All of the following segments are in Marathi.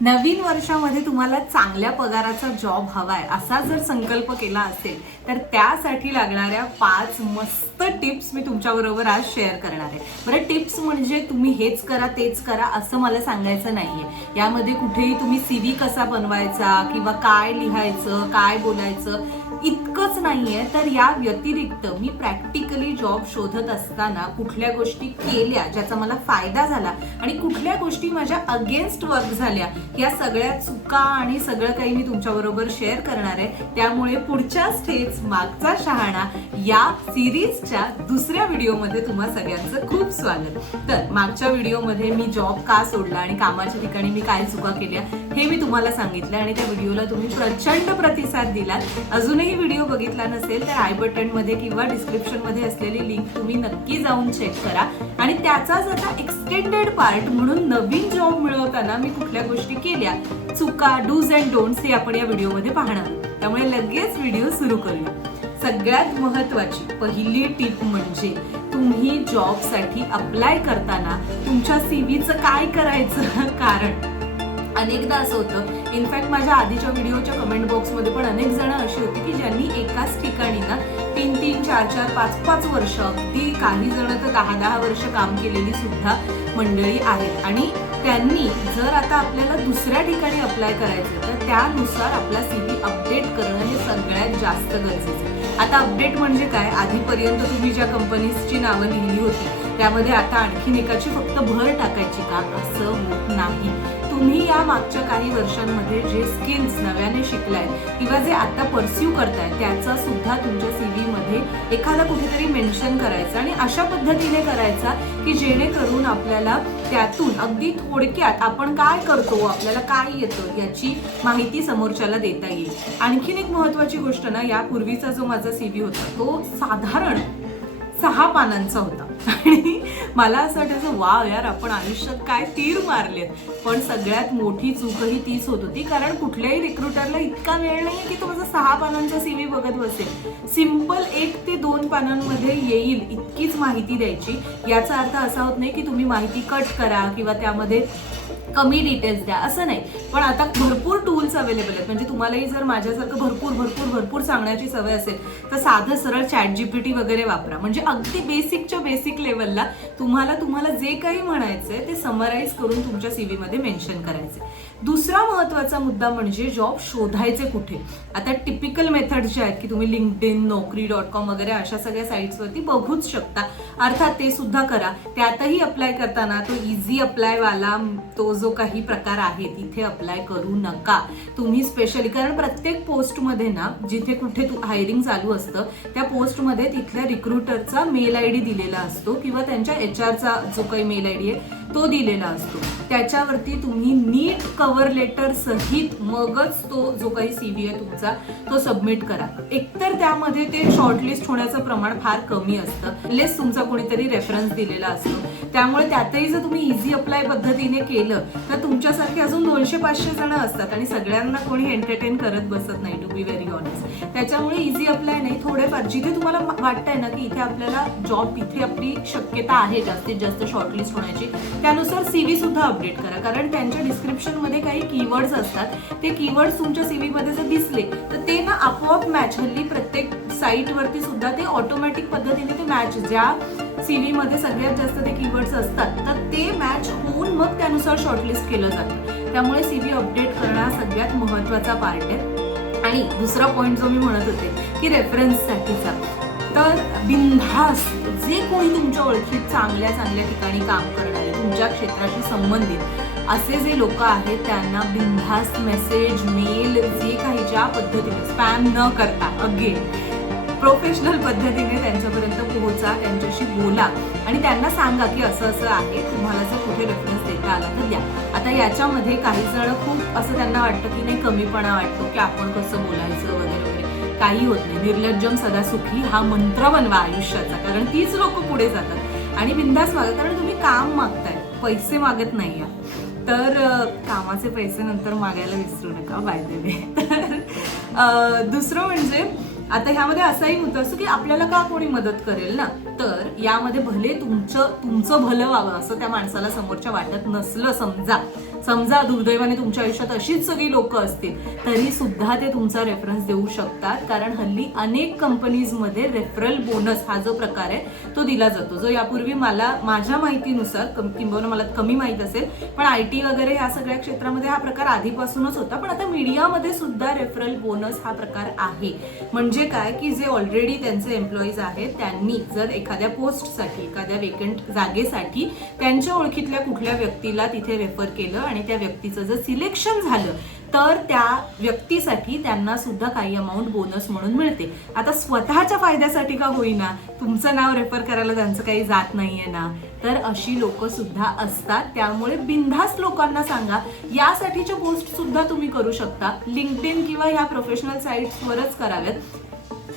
नवीन वर्षामध्ये तुम्हाला चांगल्या पगाराचा जॉब हवाय असा जर संकल्प केला असेल तर त्यासाठी लागणाऱ्या 5 मस्त टिप्स मी तुमच्याबरोबर आज शेअर करणार आहे. बरं, टिप्स म्हणजे तुम्ही हेच करा तेच करा असं मला सांगायचं नाहीये. यामध्ये कुठेही तुम्ही CV कसा बनवायचा किंवा काय लिहायचं काय बोलायचं इतकंच नाहीये, तर या व्यतिरिक्त मी प्रॅक्टिकली जॉब शोधत असताना कुठल्या गोष्टी केल्या ज्याचा मला फायदा झाला आणि कुठल्या गोष्टी माझ्या अगेन्स्ट वर्क झाल्या या सगळ्या चुका आणि सगळं काही मी तुमच्याबरोबर शेअर करणार आहे. त्यामुळे पुढच्या स्टेज मागचा शहाणा या सिरीजच्या दुसऱ्या व्हिडिओमध्ये तुम्हा सगळ्यांचं खूप स्वागत. तर मागच्या व्हिडिओमध्ये मी जॉब का सोडला आणि कामाच्या ठिकाणी मी काय चुका केल्या हे मी तुम्हाला सांगितलं आणि त्या व्हिडिओला तुम्ही प्रचंड प्रतिसाद दिलात. अजूनही व्हिडिओ बघितला नसेल तर आय बटन मध्ये किंवा डिस्क्रिप्शन मध्ये असलेली लिंक तुम्ही नक्की जाऊन चेक करा. आणि त्याचाच आता एक्सटेंडेड पार्ट म्हणून नवीन जॉब मिळवताना मी कुठल्या गोष्टी केल्या, चुका, डूज अँड डोंट्स हे आपण या व्हिडिओमध्ये पाहणार. त्यामुळे लगेच व्हिडिओ सुरू करूया. सगळ्यात महत्वाची पहिली टिप म्हणजे तुम्ही जॉबसाठी अप्लाय करताना तुमच्या CVचं काय करायचं. कारण अनेकदा असं होतं, इनफॅक्ट माझ्या आधीच्या व्हिडिओच्या कमेंट बॉक्समध्ये पण अनेक जण अशी होती की ज्यांनी एकाच ठिकाणी ना 3-3, 4-4, 5-5 वर्ष, अगदी काही जण तर 10-10 वर्ष काम केलेली सुद्धा मंडळी आहेत. आणि त्यांनी जर आता आपल्याला दुसऱ्या ठिकाणी अप्लाय करायचं तर त्यानुसार आपला CV अपडेट करणं हे सगळ्यात जास्त गरजेचं आहे. आता अपडेट म्हणजे काय, आधीपर्यंत तुम्ही ज्या कंपनीजची नावं लिहिली होती त्यामध्ये आता आणखीन एकाची फक्त भर टाकायची का, असं होत नाही. तुम्ही या मागच्या काही वर्षांमध्ये जे स्किल्स नव्याने शिकलाय किंवा जे आता परस्यू करताय त्याचा सुद्धा तुमच्या CV मध्ये एखादा कुठेतरी मेन्शन करायचा आणि अशा पद्धतीने करायचा की जेणेकरून आपल्याला त्यातून अगदी थोडक्यात आपण काय करतो, आपल्याला काय येतं याची माहिती समोरच्याला देता येईल. आणखीन एक महत्वाची गोष्ट ना, यापूर्वीचा जो माझा CV होता तो साधारण 6 पानांचा होता आणि मला असं वाटायचं वाव यार, आपण आयुष्यात काय तीर मारलेत. पण सगळ्यात मोठी चूकही तीच होत होती, कारण कुठल्याही रिक्रुटरला इतका वेळ नाहीये की तो माझा 6 पानांचा CV बघत बसेल. सिंपल 1 ते 2 पानांमध्ये येईल इतकीच माहिती द्यायची. याचा अर्थ असा होत नाही की तुम्ही माहिती कट करा किंवा त्यामध्ये कमी डिटेल्स द्या, असं नाही. पण आता भरपूर टूल्स अवेलेबल आहेत. म्हणजे तुम्हालाही जर माझ्यासारखं भरपूर भरपूर भरपूर सांगण्याची सवय असेल तर साधं सरळ ChatGPT वगैरे वापरा. म्हणजे अगदी बेसिकच्या बेसिक लेवलला तुम्हाला जे काही म्हणायचंय ते समराईज करून तुमच्या CV मध्ये मेन्शन करायचे. दुसरा महत्वाचा मुद्दा म्हणजे जॉब शोधायचे कुठे. आता टिपिकल मेथड जे आहेत की तुम्ही LinkedIn, Naukri.com वगैरे अशा सगळ्या साईट्सवरती बघूच शकता. अर्थात ते सुद्धा करा. त्यातही अप्लाय करताना तो इझी अप्लाय वाला तो जो काही प्रकार आहे तिथे अप्लाय करू नका तुम्ही स्पेशली. कारण प्रत्येक पोस्टमध्ये ना, जिथे कुठे हायरिंग चालू असतं त्या पोस्टमध्ये तिथल्या रिक्रुटरचा मेल ID दिलेला असतो किंवा त्यांच्या HRचा जो काही मेल ID आहे तो दिलेला असतो. त्याच्यावरती तुम्ही नीट कव्हर लेटर सहित मगच तो जो काही CV आहे तुमचा तो सबमिट करा. एकतर त्यामध्ये ते शॉर्टलिस्ट होण्याचं प्रमाण फार कमी असतं, लेस तुमचा कोणीतरी रेफरन्स दिलेला असतो. त्यामुळे त्यातही जर तुम्ही इझी अप्लाय पद्धतीने केलं तर तुमच्यासारखे अजून 200-500 जण असतात आणि सगळ्यांना कोणी एंटरटेन करत बसत नाही, टू बी व्हेरी ऑनेस्ट. त्याच्यामुळे इझी अप्लाय नाही, थोडेफार जिथे तुम्हाला वाटतंय ना की इथे आपल्याला जॉब, इथे आपली शक्यता आहे जास्तीत जास्त शॉर्टलिस्ट होण्याची, त्यानुसार CV सुद्धा अपडेट करा. कारण त्यांच्या डिस्क्रिप्शन मध्ये काही कीवर्ड्स असतात, ते कीवर्ड्स तुमच्या CV मध्ये जर दिसले तर ते ना आपोआप मॅच, हल्ली प्रत्येक साईट वरती सुद्धा ते ऑटोमॅटिक पद्धतीने ते मॅच, ज्या CV मध्ये सगळ्यात जास्त ते कीवर्ड्स असतात तर ते मॅच होऊन मग त्यानुसार शॉर्टलिस्ट केलं जातं. त्यामुळे CV अपडेट करणं हा सगळ्यात महत्वाचा पार्ट आहे. आणि दुसरा पॉईंट जो मी म्हणत होते की रेफरन्ससाठीचा, तर बिनधास्त जे कोणी तुमच्या ओळखीत चांगल्या ठिकाणी काम करणारे, तुमच्या क्षेत्राशी संबंधित असे जे लोक आहेत त्यांना बिनधास्त मेसेज, मेल, जे काही ज्या पद्धतीने स्पॅम न करता अगेन प्रोफेशनल पद्धतीने त्यांच्यापर्यंत पोहोचा, त्यांच्याशी बोला आणि त्यांना सांगा की असं असं आहे, तुम्हाला जर कुठे रेफरन्स देता आला तर द्या. आता याच्यामध्ये काही जण खूप असं त्यांना वाटतं की नाही, कमीपणा वाटतो की आपण कसं बोलायचं वगैरे वगैरे. काही होत नाही. निर्लज्जम सदा सुखी हा मंत्र बनवा आयुष्याचा, कारण तीच लोक पुढे जातात. आणि बिंदास मागा, कारण तुम्ही काम मागताय, पैसे मागत नाही. तर कामाचे पैसे नंतर मागायला विसरू नका, बाय द वे. तर दुसरं म्हणजे आता ह्यामध्ये असाही मुद्दा असतो की आपल्याला का कोणी मदत करेल ना, तर यामध्ये भले तुमचं भलं व्हावं असं त्या माणसाला समोरच्या वाटत नसलं, समजा दुर्दैवाने तुमच्या आयुष्यात अशीच सगळी लोक असतील, तरी सुद्धा ते तुमचा रेफरन्स देऊ शकतात. कारण हल्ली अनेक कंपनीजमध्ये रेफरल बोनस हा जो प्रकार आहे तो दिला जातो, जो यापूर्वी माझ्या माहितीनुसार किंबहुना मला कमी माहित असेल, पण IT वगैरे या सगळ्या क्षेत्रामध्ये हा प्रकार आधीपासूनच होता. पण आता मीडियामध्ये सुद्धा रेफरल बोनस हा प्रकार आहे. म्हणजे काय की जे ऑलरेडी त्यांचे एम्प्लॉईज आहेत त्यांनी जर एखाद्या पोस्टसाठी, एखाद्या वेकंट जागेसाठी त्यांच्या ओळखीतल्या कुठल्या व्यक्तीला तिथे रेफर केलं आणि त्या व्यक्तीचं जर सिलेक्शन झालं, तर त्या व्यक्तीसाठी त्यांना सुद्धा काही अमाऊंट बोनस म्हणून मिळते. आता स्वतःच्या फायद्यासाठी का होईना, तुमचं नाव रेफर करायला त्यांचं काही जात नाहीये ना, तर अशी लोक सुद्धा असतात. त्यामुळे बिनधास्त लोकांना सांगा, यासाठीच्या पोस्ट सुद्धा तुम्ही करू शकता. लिंक्डइन किंवा ह्या प्रोफेशनल साईट्सवरच कराव्यात.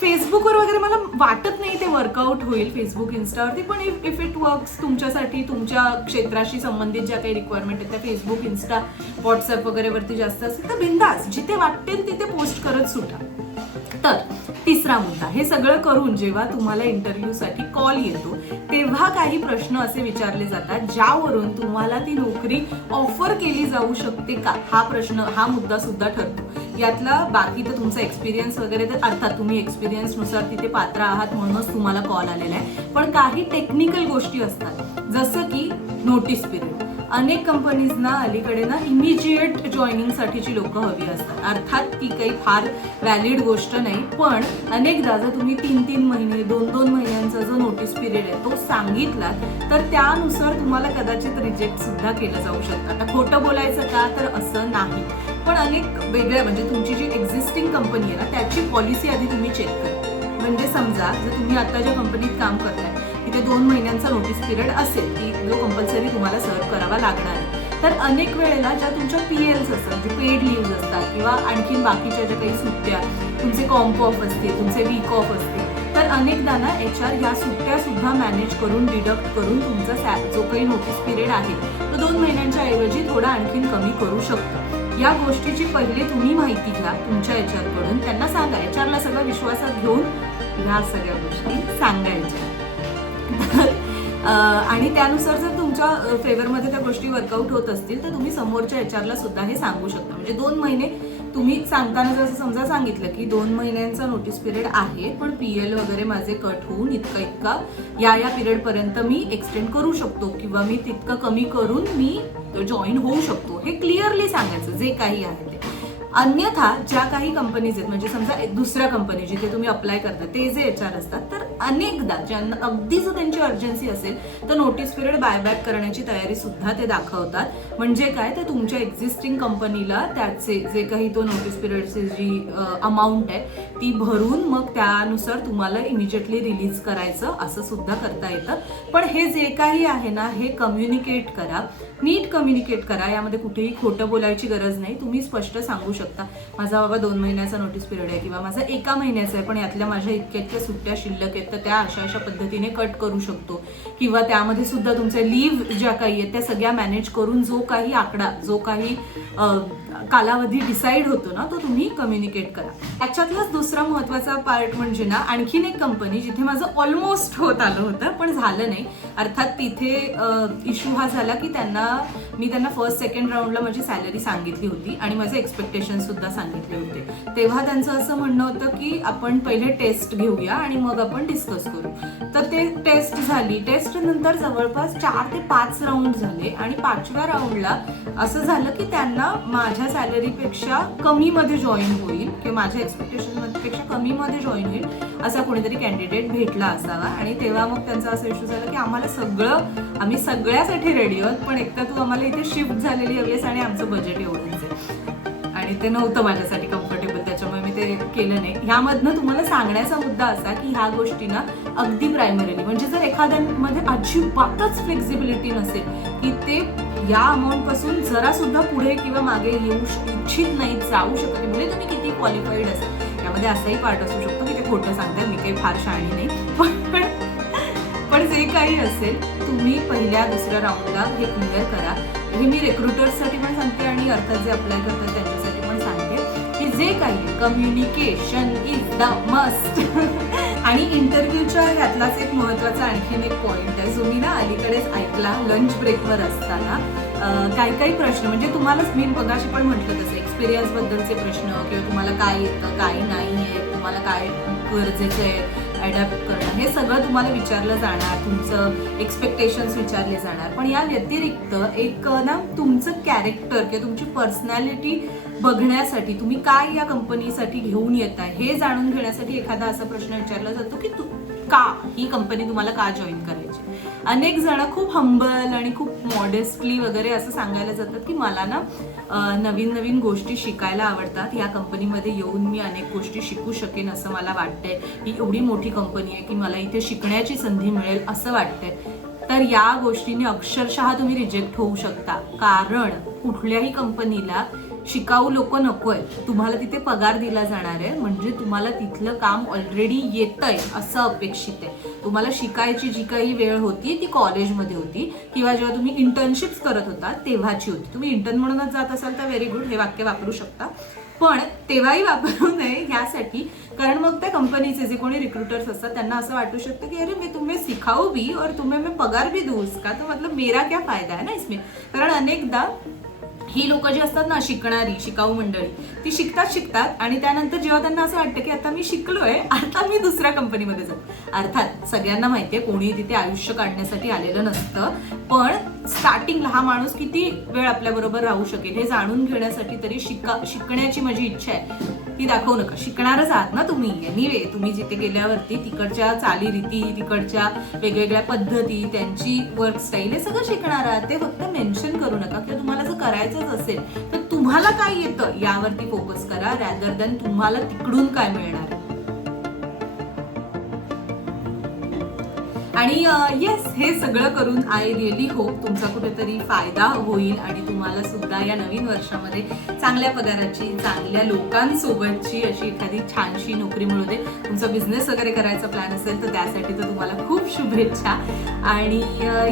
फेसबुकवर वगैरे मला वाटत नाही ते वर्कआउट होईल, फेसबुक इन्स्टावरती. पण इफ इट वर्क्स तुमच्यासाठी, तुमच्या क्षेत्राशी संबंधित ज्या काही रिक्वायरमेंट आहेत त्या फेसबुक, इन्स्टा, व्हॉट्सअप वगैरेवरती जास्त असेल तर बिंदास जिथे वाटेल तिथे पोस्ट करत सुटा. तर तिसरा मुद्दा, हे सगळं करून जेव्हा तुम्हाला इंटरव्ह्यूसाठी कॉल येतो तेव्हा काही प्रश्न असे विचारले जातात ज्यावरून तुम्हाला ती नोकरी ऑफर केली जाऊ शकते का, हा मुद्दा सुद्धा ठरतो. यातला बाकी तर तुमचा एक्सपिरियन्स वगैरे, तर अर्थात तुम्ही एक्सपिरियन्सनुसार तिथे पात्र आहात म्हणूनच तुम्हाला कॉल आलेला आहे. पण काही टेक्निकल गोष्टी असतात, जसं की नोटीस पिरियड. अनेक कंपनीजना अलीकडे ना इमिजिएट जॉईनिंगसाठीची लोक हवी असतात. अर्थात ती काही फार व्हॅलिड गोष्ट नाही, पण अनेकदा जर तुम्ही 3-3 महिने, 2-2 महिन्यांचा जो नोटीस पिरियड आहे तो सांगितला, तर त्यानुसार तुम्हाला कदाचित रिजेक्ट सुद्धा केलं जाऊ शकतं. आता खोटं बोलायचं का, तर असं नाही, पण अनेक वेगळ्या, म्हणजे तुमची जी एक्झिस्टिंग कंपनी आहे ना त्याची पॉलिसी आधी तुम्ही चेक करा. म्हणजे समजा जर तुम्ही आता ज्या कंपनीत काम करताय तिथे 2 महिन्यांचा नोटीस पिरियड असेल की जो कंपल्सरी तुम्हाला सर्व्ह करावा लागणार आहे, तर अनेक वेळेला ज्या तुमच्या PLs असतात, म्हणजे पेड लिव्ह असतात किंवा आणखीन बाकीच्या ज्या काही सुट्ट्या, तुमचे कॉम्प ऑफ असते, तुमचे वीक ऑफ असते, तर अनेकदा ना HR ह्या सुट्ट्या सुद्धा मॅनेज करून, डिडक्ट करून तुमचा जो काही नोटीस पिरियड आहे तो 2 महिन्यांच्या ऐवजी थोडा आणखीन कमी करू शकतो. या गोष्टीची पहिले तुम्ही माहिती घ्या तुमच्या HR कडून, त्यांना सांगा. HR ला सगळं विश्वासात घेऊन ह्या सगळ्या गोष्टी सांगायच्या. आणि त्यानुसार जर तुमच्या फेवरमध्ये त्या गोष्टी वर्कआउट होत असतील तर तुम्ही समोरच्या HR ला सुद्धा हे सांगू शकता. म्हणजे 2 महिने तुम्ही सांगताना जर समजा सांगितलं की 2 महिन्यांचा नोटीस पिरियड आहे, पण PL वगैरे माझे कट होऊन इतका या पिरियड पर्यंत मी एक्सटेंड करू शकतो किंवा मी तितकं कमी करून मी जॉईन होऊ शकतो, हे क्लिअरली सांगायचं जे काही आहे ते. अन्यथा ज्या काही कंपनीज आहेत, म्हणजे समजा दुसऱ्या कंपनी जिथे तुम्ही अप्लाय करता ते जे HR असतात, तर अनेकदा ज्यांना अगदीच त्यांची अर्जन्सी असेल तर नोटीस पिरियड बायबॅक करण्याची तयारी सुद्धा ते दाखवतात. म्हणजे काय, तर तुमच्या एक्झिस्टिंग कंपनीला त्याचे जे काही तो नोटीस पिरियडची जी अमाऊंट आहे ती भरून मग त्यानुसार तुम्हाला इमिजिएटली रिलीज करायचं, असं सुद्धा करता येतं. पण हे जे काही आहे ना, हे कम्युनिकेट करा, नीट कम्युनिकेट करा. यामध्ये कुठेही खोटं बोलायची गरज नाही. तुम्ही स्पष्ट सांगू शकता, माझा बाबा 2 महिन्याचा नोटीस पिरियड आहे किंवा माझा 1 महिन्याचा आहे, पण यातल्या माझ्या इतक्या सुट्ट्या शिल्लक आहेत तर त्या अशा पद्धतीने कट करू शकतो, किंवा त्यामध्ये सुद्धा तुमच्या लिव्ह ज्या काही आहेत त्या सगळ्या मॅनेज करून जो काही आकडा, जो काही कालावधी डिसाईड होतो ना, तो तुम्ही कम्युनिकेट करा. त्याच्यातलाच दुसरा महत्वाचा पार्ट म्हणजे ना, आणखीन एक कंपनी जिथे माझं ऑलमोस्ट होत आलं होतं पण झालं नाही. अर्थात तिथे इश्यू हा झाला की मी त्यांना फर्स्ट सेकंड राऊंडला माझी सॅलरी सांगितली होती आणि माझे एक्सपेक्टेशन सुद्धा सांगितले होते. तेव्हा त्यांचं असं म्हणणं होतं की आपण पहिले टेस्ट घेऊया आणि मग आपण डिस्कस करू. तर ते टेस्ट झाली. टेस्ट नंतर जवळपास 4 ते 5 राऊंड झाले आणि 5व्या राऊंडला असं झालं की त्यांना माझ्या सॅलरीपेक्षा कमीमध्ये जॉईन होईल किंवा माझ्या एक्सपेक्टेशनपेक्षा कमीमध्ये जॉईन होईल असा कोणीतरी कॅन्डिडेट भेटला असावा. आणि तेव्हा मग त्यांचा असा इश्यू झाला की आम्ही सगळ्यासाठी रेडी आहोत, पण एकदा तू आम्हाला इथे शिफ्ट झालेली हवी आहेस आणि आमचं बजेट एवढंच आहे. आणि ते नव्हतं माझ्यासाठी कम्फर्टेबल, त्याच्यामुळे मी ते केलं नाही. ह्यामधनं तुम्हाला सांगण्याचा मुद्दा असा की ह्या गोष्टींना अगदी प्रायमरीली, म्हणजे जर एखाद्यामध्ये अजिबातच फ्लेक्झिबिलिटी नसेल की ते या अमाऊंटपासून जरा सुद्धा पुढे किंवा मागे येऊ इच्छित नाही, जाऊ शकत, म्हणजे तुम्ही किती क्वालिफाईड असेल. यामध्ये असाही पार्ट असू शकतो की ते खोटं सांगताय, मी काही फार शहाणी नाही, पण जे काही असेल तुम्ही पहिल्या दुसऱ्या राऊंडला हे क्लिअर करा. हे मी रिक्रुटर्ससाठी पण सांगते आणि अर्थात जे अप्लाय करतात त्यांच्यासाठी पण सांगते की जे काही कम्युनिकेशन इज द मस्ट. आणि इंटरव्ह्यूच्या ह्यातलाच एक महत्वाचा आणखीन एक पॉइंट आहे जो मी ना अलीकडेच ऐकला लंच ब्रेकवर असताना. काही प्रश्न म्हणजे तुम्हालाच मी मगाशी पण म्हटलं तसं एक्सपिरियन्स बद्दलचे प्रश्न किंवा तुम्हाला काय येतं काय नाही आहे, तुम्हाला काय गरजेचं आहे अडॅप्ट करणं, हे सगळं तुम्हाला विचारलं जाणार, तुमचं एक्सपेक्टेशन्स विचारले जाणार. पण या व्यतिरिक्त एक ना तुमचं कॅरेक्टर किंवा तुमची पर्सनॅलिटी बघण्यासाठी तुम्ही काय या कंपनीसाठी घेऊन येत आहे हे जाणून घेण्यासाठी एखादा असा प्रश्न विचारला जातो की का ही कंपनी तुम्हाला का जॉईन करायची. अनेक जण खूप हंबल आणि खूप मॉडेस्टली वगैरे असं सांगायला जातात की मला ना नवीन नवीन गोष्टी शिकायला आवडतात, या कंपनीमध्ये येऊन मी अनेक गोष्टी शिकू शकेन असं मला वाटतंय, ही एवढी मोठी कंपनी आहे की मला इथे शिकण्याची संधी मिळेल असं वाटतंय. तर या गोष्टीने अक्षरशः तुम्ही रिजेक्ट होऊ शकता, कारण कुठल्याही कंपनीला शिकाऊ लोक नकोय, तुम्हाला तिथे पगार दिला जाणार आहे म्हणजे तुम्हाला तिथलं काम ऑलरेडी येतंय असं अपेक्षित आहे. तुम्हाला शिकायची जी काही वेळ होती ती कॉलेजमध्ये होती किंवा जेव्हा तुम्ही इंटर्नशिप्स करत होता तेव्हाची होती. तुम्ही इंटर्न म्हणूनच जात असाल तर व्हेरी गुड, हे वाक्य वापरू शकता, पण तेव्हाही वापरू नये ह्यासाठी, कारण मग त्या कंपनीचे जे कोणी रिक्रुटर्स असतात त्यांना असं वाटू शकतं की अरे मी तुम्हें सिखाऊ भी और तुम्हें मैं पगार भी दूँ उसका, तो मतलब मेरा क्या फायदा है ना इसमें. कारण अनेकदा ही लोक जी असतात ना शिकणारी शिकाऊ मंडळी, ती शिकतात आणि त्यानंतर जेव्हा त्यांना असं वाटतं की आता मी शिकलोय, आता मी दुसऱ्या कंपनीमध्ये जातो. अर्थात सगळ्यांना माहितीये कोणी तिथे आयुष्य काढण्यासाठी आलेलं नसतं, पण स्टार्टिंगला हा माणूस किती वेळ आपल्या बरोबर राहू शकेल हे जाणून घेण्यासाठी तरी शिकण्याची माझी इच्छा आहे ती दाखवू नका. शिकणारच आहात ना तुम्ही. एनिवे तुम्ही जिथे गेल्यावरती तिकडच्या चालीरीती, तिकडच्या वेगवेगळ्या पद्धती, त्यांची वर्क स्टाईल हे सगळं शिकणार आहात. ते फक्त मेन्शन करू नका किंवा तुम्हाला जर करायचंच असेल तर तुम्हाला काय येतं यावरती फोकस करा, रॅदर दॅन तुम्हाला तिकडून काय मिळणार. आणि येस, हे सगळं करून आय रिअली होप तुमचा कुठेतरी फायदा होईल आणि तुम्हाला सुद्धा या नवीन वर्षामध्ये चांगल्या पगाराची, चांगल्या लोकांसोबतची अशी एखादी छानशी नोकरी मिळू दे. तुमचा बिझनेस वगैरे करायचा प्लॅन असेल तर त्यासाठी तर तुम्हाला खूप शुभेच्छा. आणि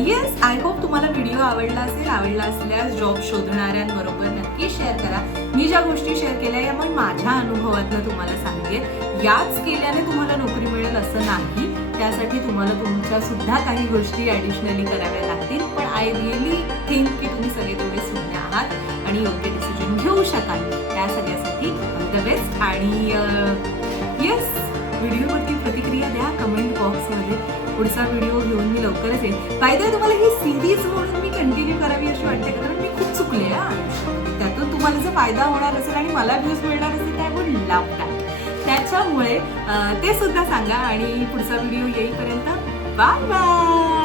येस, आय होप तुम्हाला व्हिडिओ आवडला असेल. आवडला असल्यास जॉब शोधणाऱ्यांबरोबर नक्की शेअर करा. मी ज्या गोष्टी शेअर केल्या या मग माझ्या अनुभवातनं तुम्हाला सांगते. याच केल्याने तुम्हाला नोकरी मिळेल असं नाही, त्यासाठी तुम्हाला तुमच्या सुद्धा काही गोष्टी ॲडिशनली कराव्या लागतील. पण आय रिअली थिंक की तुम्ही सगळे तेवढे सुज्ञ आहात आणि योग्य डिसिजन घेऊ शकाल. त्या सगळ्यासाठी ऑल द बेस्ट. आणि येस, व्हिडिओवरती प्रतिक्रिया द्या कमेंट बॉक्समध्ये. पुढचा व्हिडिओ घेऊन मी लवकरच येईल. बाय द वे, तुम्हाला ही सिरीज म्हणून मी कंटिन्यू करावी अशी वाटते, कारण मी खूप चुकले आयुष्यामध्ये. त्यातून तुम्हाला जर फायदा होणार असेल आणि मला व्ह्यूज मिळणार असेल तर आय वुड लव्ह दॅट. त्याच्यामुळे ते सुद्धा सांगा. आणि पुढचा व्हिडिओ येईपर्यंत बाय बाय.